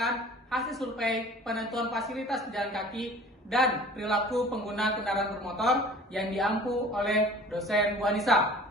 merupakan hasil survei penentuan fasilitas pejalan kaki dan perilaku pengguna kendaraan bermotor yang diampu oleh dosen Bu Anissa.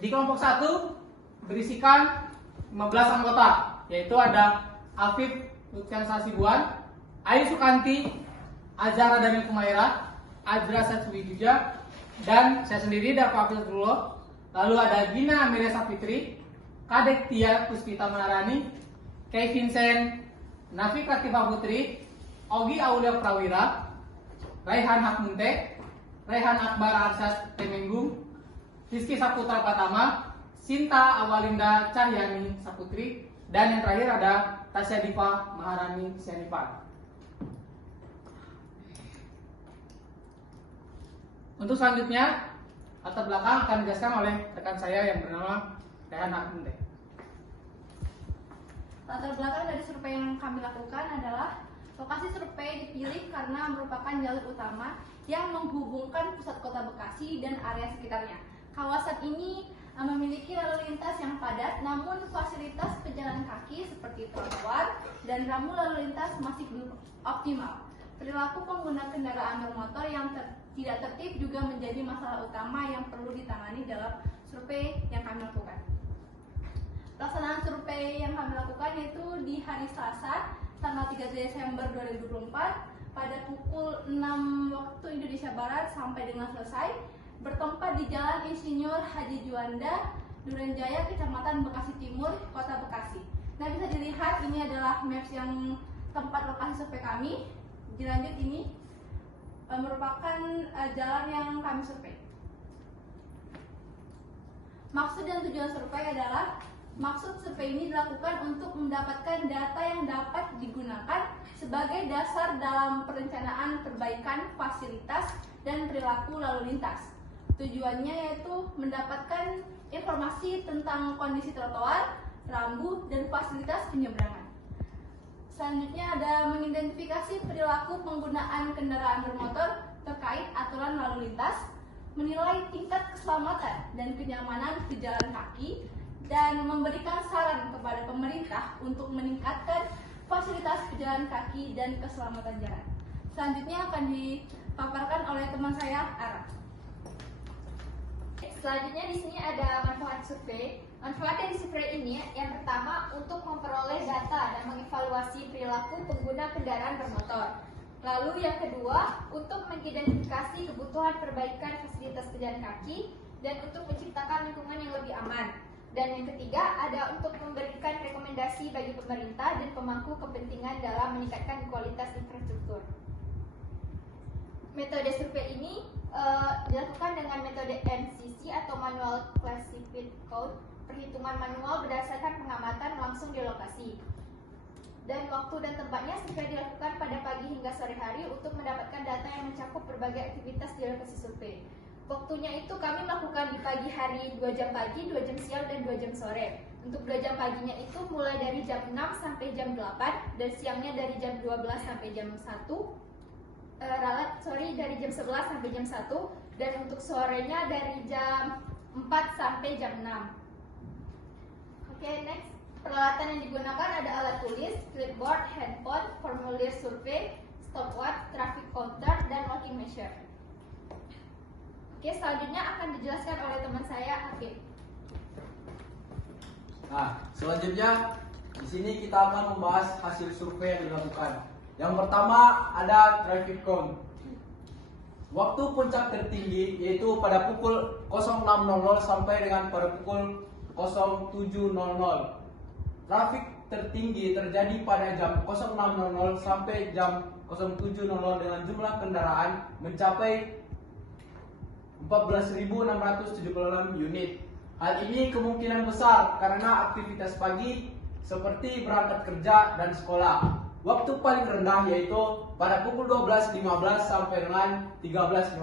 Di kelompok 1 berisikan 15 anggota, yaitu ada Afif Lutfian Sasibuan, Ayu Sukanti, Azhara Daniel Kumaira, Azra Satswidija, dan saya sendiri Dafa Afizullah. Lalu ada Gina Amelia Sapitri, Kadek Tia Puspita Manarani, Kay Vincent, Nafi Prativa Putri, Ogi Aulia Prawira, Raihan Hakmunte, Raihan Akbar Arsas Temenggung, Rizky Saputra Pratama, Sinta Awalinda Cahyani Saputri, dan yang terakhir ada Tasya Diva Maharani Sianipar. Untuk selanjutnya, latar belakang akan dijelaskan oleh rekan saya yang bernama Raihan Hakmunte. Latar belakang dari survei yang kami lakukan adalah lokasi survei dipilih karena merupakan jalur utama yang menghubungkan pusat kota Bekasi dan area sekitarnya. Kawasan ini memiliki lalu lintas yang padat, namun fasilitas pejalan kaki seperti trotoar dan rambu lalu lintas masih belum optimal. Perilaku pengguna kendaraan bermotor yang tidak tertib juga menjadi masalah utama yang perlu ditangani dalam survei yang kami lakukan. Pelaksanaan survei yang kami lakukan yaitu di hari Selasa, tanggal 3 Desember 2024 pada pukul 6 waktu Indonesia Barat sampai dengan selesai, bertempat di Jalan Insinyur Haji Juanda, Durenjaya, Kecamatan Bekasi Timur, Kota Bekasi. Nah, bisa dilihat ini adalah maps yang tempat lokasi survei kami. Dilanjut ini merupakan jalan yang kami survei. Maksud dan tujuan survei adalah survei ini dilakukan untuk mendapatkan data yang dapat digunakan sebagai dasar dalam perencanaan perbaikan fasilitas dan perilaku lalu lintas. Tujuannya yaitu mendapatkan informasi tentang kondisi trotoar, rambu, dan fasilitas penyeberangan. Selanjutnya ada mengidentifikasi perilaku penggunaan kendaraan bermotor terkait aturan lalu lintas, menilai tingkat keselamatan dan kenyamanan pejalan kaki, dan memberikan saran kepada pemerintah untuk meningkatkan fasilitas pejalan kaki dan keselamatan jalan. Selanjutnya akan dipaparkan oleh teman saya, Ara. Selanjutnya di sini ada manfaat survei. Manfaat dari survei ini yang pertama untuk memperoleh data dan mengevaluasi perilaku pengguna kendaraan bermotor. Lalu yang kedua untuk mengidentifikasi kebutuhan perbaikan fasilitas pejalan kaki dan untuk menciptakan lingkungan yang lebih aman. Dan yang ketiga ada untuk memberikan rekomendasi bagi pemerintah dan pemangku kepentingan dalam meningkatkan kualitas infrastruktur. Metode survei ini dilakukan dengan metode MCC atau Manual Classified Code, perhitungan manual berdasarkan pengamatan langsung di lokasi. Dan waktu dan tempatnya survei dilakukan pada pagi hingga sore hari untuk mendapatkan data yang mencakup berbagai aktivitas di lokasi survei. Waktunya itu kami melakukan di pagi hari 2 jam pagi, 2 jam siang, dan 2 jam sore. Untuk 2 jam paginya itu mulai dari jam 6 sampai jam 8 dan siangnya dari jam 12 sampai jam 1. Dari jam 11 sampai jam 1 dan untuk sorenya dari jam 4 sampai jam 6. Oke, next. Peralatan yang digunakan ada alat tulis, clipboard, handphone, formulir survei, stopwatch, traffic counter, dan walking measure. Oke, selanjutnya akan dijelaskan oleh teman saya, Afif. Nah, selanjutnya di sini kita akan membahas hasil survei yang dilakukan. Yang pertama ada traffic count. Waktu puncak tertinggi yaitu pada pukul 06.00 sampai dengan pada pukul 07.00. Trafik tertinggi terjadi pada jam 06.00 sampai jam 07.00 dengan jumlah kendaraan mencapai 14.676 unit. Hal ini kemungkinan besar karena aktivitas pagi seperti berangkat kerja dan sekolah. Waktu paling rendah yaitu pada pukul 12.15 sampai dengan 13.15.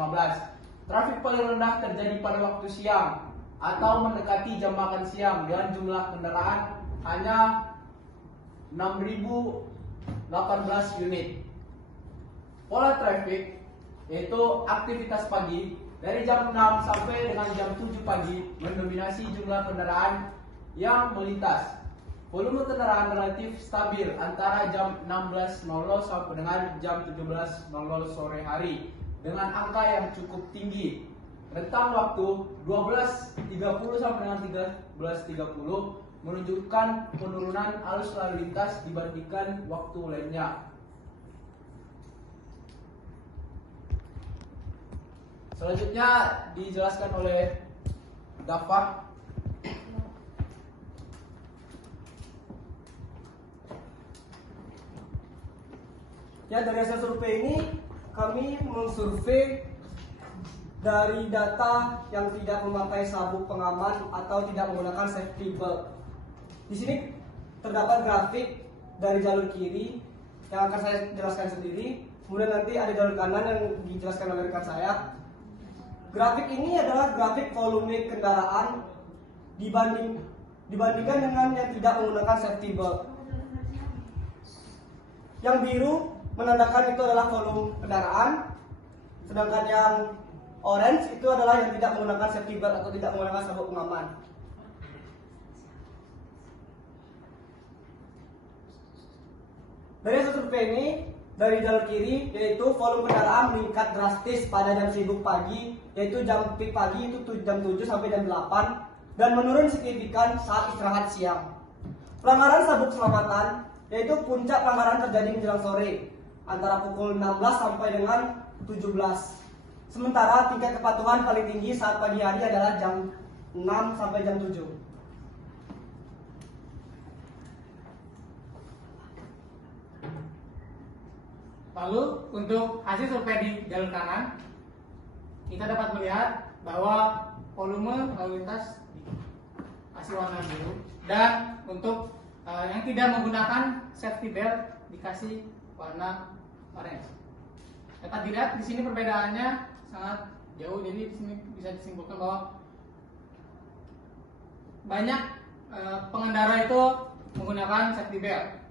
Trafik paling rendah terjadi pada waktu siang atau mendekati jam makan siang dengan jumlah kendaraan hanya 6.018 unit. Pola trafik yaitu aktivitas pagi dari jam 6 sampai dengan jam 7 pagi mendominasi jumlah kendaraan yang melintas. Volume kendaraan relatif stabil antara jam 16.00 sampai dengan jam 17.00 sore hari dengan angka yang cukup tinggi. Rentang waktu 12.30 sampai dengan 13.30 menunjukkan penurunan arus lalu lintas dibandingkan waktu lainnya. Selanjutnya dijelaskan oleh Dafa. Ya, dari hasil survei ini kami mensurvei dari data yang tidak memakai sabuk pengaman atau tidak menggunakan safety belt. Di sini terdapat grafik dari jalur kiri yang akan saya jelaskan sendiri. Kemudian nanti ada jalur kanan yang dijelaskan oleh rekan saya. Grafik ini adalah grafik volume kendaraan dibandingkan dengan yang tidak menggunakan safety belt. Yang biru menandakan itu adalah volume kendaraan, sedangkan yang orange itu adalah yang tidak menggunakan safety belt atau tidak menggunakan sabuk pengaman. Dari hasil survei ini, dari jalur kiri yaitu volume kendaraan meningkat drastis pada jam sibuk pagi, yaitu jam peak pagi itu jam 7 sampai jam 8, dan menurun signifikan saat istirahat siang. Pelanggaran sabuk keselamatan yaitu puncak pelanggaran terjadi menjelang sore antara pukul 16 sampai dengan 17. Sementara tingkat kepatuhan paling tinggi saat pagi hari adalah jam 6 sampai jam 7. Lalu untuk hasil survei di jalur kanan, kita dapat melihat bahwa volume lalu lintas dikasih warna biru, dan untuk yang tidak menggunakan safety belt dikasih warna orange. Dapat dilihat di sini perbedaannya sangat jauh, jadi di sini bisa disimpulkan bahwa banyak pengendara itu menggunakan safety belt.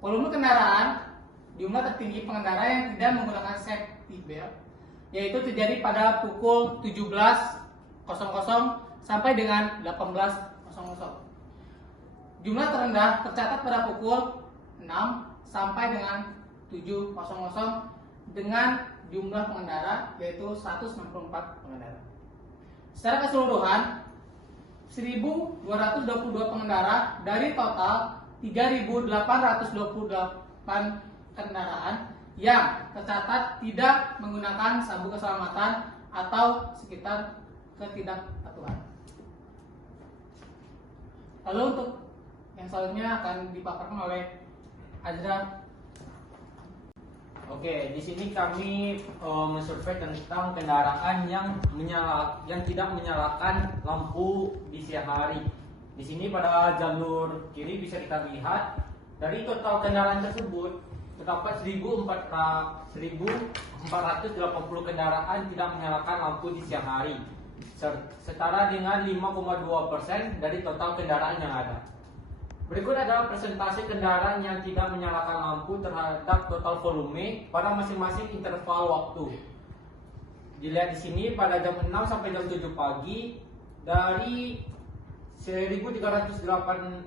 Volume kendaraan, jumlah tertinggi pengendara yang tidak menggunakan safety belt yaitu terjadi pada pukul 17.00 sampai dengan 18.00. Jumlah terendah tercatat pada pukul 6 sampai dengan 7.00 dengan jumlah pengendara yaitu 194 pengendara. Secara keseluruhan 1.222 pengendara dari total 3.828 kendaraan yang tercatat tidak menggunakan sabuk keselamatan atau sekitar ketidakpatuhan. Lalu untuk yang selanjutnya akan dipaparkan oleh Azra. Oke, di sini kami mensurvei tentang kendaraan yang tidak menyalakan lampu di siang hari. Di sini pada jalur kiri bisa kita lihat dari total kendaraan tersebut terdapat 1.480 kendaraan tidak menyalakan lampu di siang hari, setara dengan 5,2% dari total kendaraan yang ada. Berikut adalah persentase kendaraan yang tidak menyalakan lampu terhadap total volume pada masing-masing interval waktu. Dilihat di sini pada jam 6 sampai jam 7 pagi dari 1.384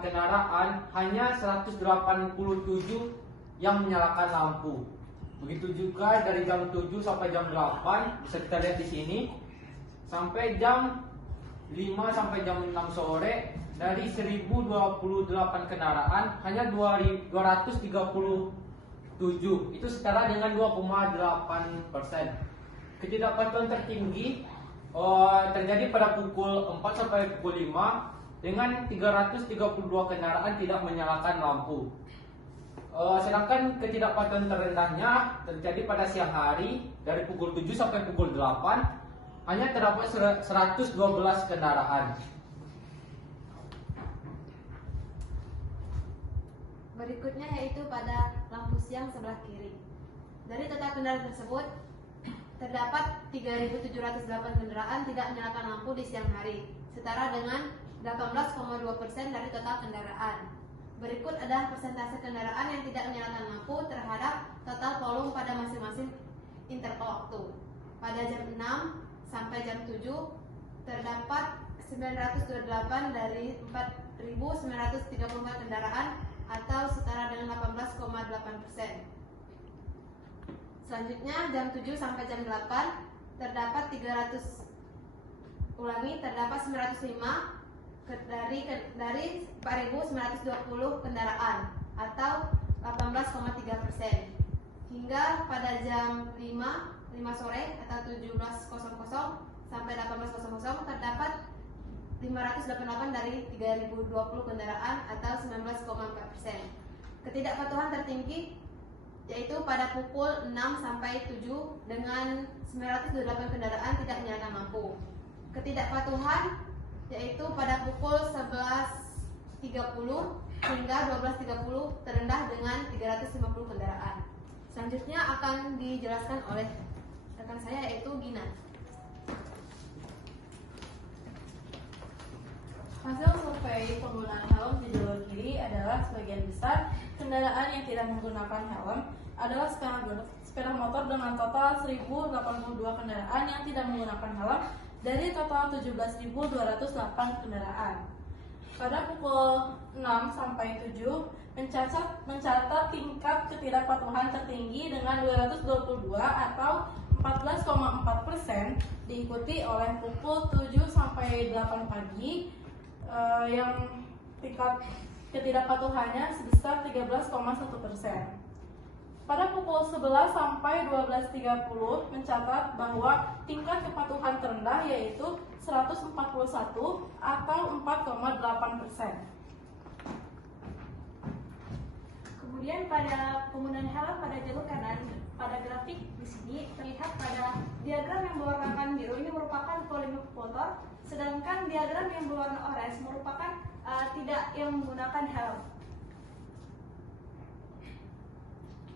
kendaraan hanya 187 yang menyalakan lampu. Begitu juga dari jam 7 sampai jam 8 bisa kita lihat di sini sampai jam 5 sampai jam 6 sore dari 1.028 kendaraan hanya 237 itu setara dengan 2,8%. Ketidakpatuhan tertinggi terjadi pada pukul 4 sampai pukul 5 dengan 332 kendaraan tidak menyalakan lampu. Sedangkan ketidakpatuhan terendahnya terjadi pada siang hari dari pukul 7 sampai pukul 8 hanya terdapat 112 kendaraan. Berikutnya yaitu pada lampu siang sebelah kiri. Dari total kendaraan tersebut terdapat 3.708 kendaraan tidak menyalakan lampu di siang hari, setara dengan 18,2% dari total kendaraan. Berikut adalah persentase kendaraan yang tidak menyalakan lampu terhadap total volume pada masing-masing interval waktu. Pada jam 6 sampai jam 7 terdapat 928 dari 4.934 kendaraan atau setara dengan 18,8%. Selanjutnya jam 7 sampai jam 8 terdapat 905 dari 4.920 kendaraan atau 18,3%. Hingga pada jam 5 sore atau 17.00 sampai 18.00 terdapat 588 dari 3.020 kendaraan atau 19,4%. Ketidakpatuhan tertinggi yaitu pada pukul 6 sampai 7 dengan 908 kendaraan tidak menyalakan lampu. Ketidakpatuhan yaitu pada pukul 11.30 hingga 12.30 terendah dengan 350 kendaraan. Selanjutnya akan dijelaskan oleh rekan saya yaitu Gina. Hasil survei penggunaan helm di jalur kiri adalah sebagian besar kendaraan yang tidak menggunakan helm adalah sepeda motor dengan total 1.082 kendaraan yang tidak menggunakan helm dari total 17.208 kendaraan. Pada pukul 6 sampai 7 mencatat tingkat ketidakpatuhan tertinggi dengan 222 atau 14,4%, diikuti oleh pukul 7 sampai 8 pagi yang tingkat ketidakpatuhannya sebesar 13,1%. Pada pukul 11 sampai 12.30 mencatat bahwa tingkat kepatuhan terendah yaitu 141 atau 4,8%. Kemudian pada penggunaan helm pada jalur kanan, pada grafik di sini terlihat pada diagram yang berwarna biru ini merupakan volume motor, sedangkan diagram yang berwarna orange merupakan tidak yang menggunakan helm.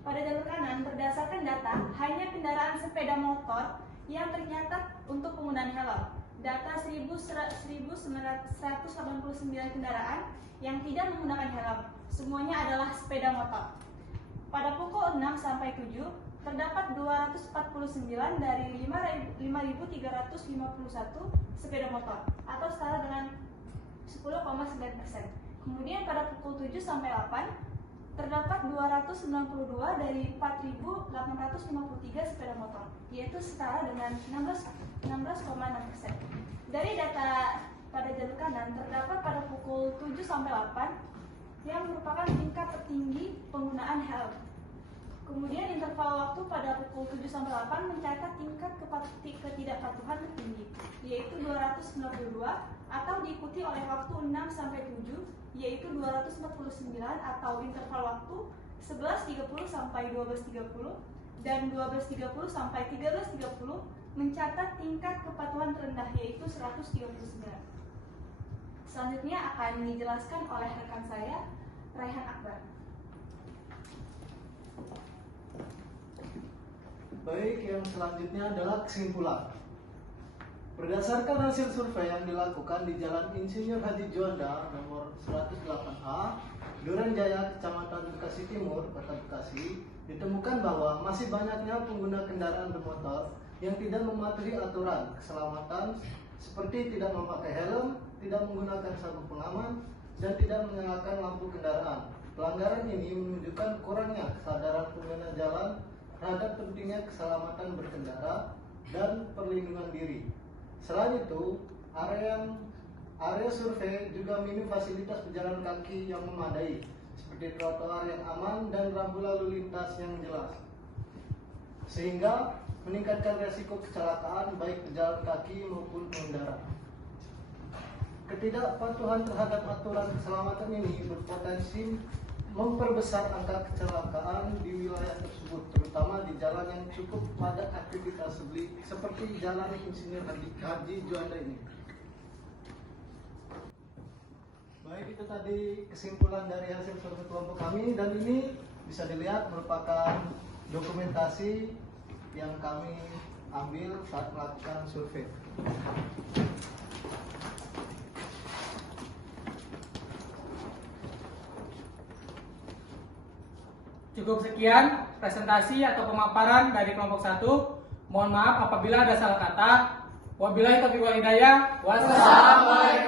Pada jalur kanan, berdasarkan data, hanya kendaraan sepeda motor yang tercatat untuk penggunaan helm. Data 1.989 kendaraan yang tidak menggunakan helm. Semuanya adalah sepeda motor. Pada pukul 6 sampai 7, terdapat 249 dari 5.351 sepeda motor atau setara dengan 10,9%. Kemudian pada pukul 7 sampai 8, terdapat 292 dari 4.853 sepeda motor, yaitu setara dengan 16,6%. Dari data pada jalur kanan terdapat pada pukul 7 sampai 8 yang merupakan tingkat tertinggi penggunaan helm. Kemudian interval waktu pada pukul 7 sampai 8 mencatat tingkat ketidakpatuhan tertinggi, yaitu 292 atau diikuti oleh waktu 6 sampai 7 yaitu 249 atau interval waktu 11.30 sampai 12.30 dan 12.30 sampai 13.30 mencatat tingkat kepatuhan terendah yaitu 139. Selanjutnya akan dijelaskan oleh rekan saya, Raihan Akbar. Baik, yang selanjutnya adalah kesimpulan. Berdasarkan hasil survei yang dilakukan di Jalan Insinyur Haji Juanda nomor 108A, Duren Jaya, Kecamatan Bekasi Timur, Kota Bekasi, ditemukan bahwa masih banyaknya pengguna kendaraan bermotor yang tidak mematuhi aturan keselamatan seperti tidak memakai helm, tidak menggunakan sabuk pengaman, dan tidak menyalakan lampu kendaraan. Pelanggaran ini menunjukkan kurangnya kesadaran pengguna jalan terhadap pentingnya keselamatan berkendara dan perlindungan diri. Selain itu, area survei juga minim fasilitas pejalan kaki yang memadai, seperti trotoar yang aman dan rambu lalu lintas yang jelas, sehingga meningkatkan resiko kecelakaan baik pejalan kaki maupun pengendara. Ketidakpatuhan terhadap aturan keselamatan ini berpotensi memperbesar angka kecelakaan di wilayah tersebut, terutama di jalan yang cukup padat aktivitas seperti Jalan Insinyur Haji Juanda ini. Baik, itu tadi kesimpulan dari hasil survei kelompok kami, dan ini bisa dilihat merupakan dokumentasi yang kami ambil saat melakukan survei. Cukup sekian presentasi atau pemaparan dari kelompok 1. Mohon maaf apabila ada salah kata. Wabillahi taufiq wal hidayah. Wassalamualaikum.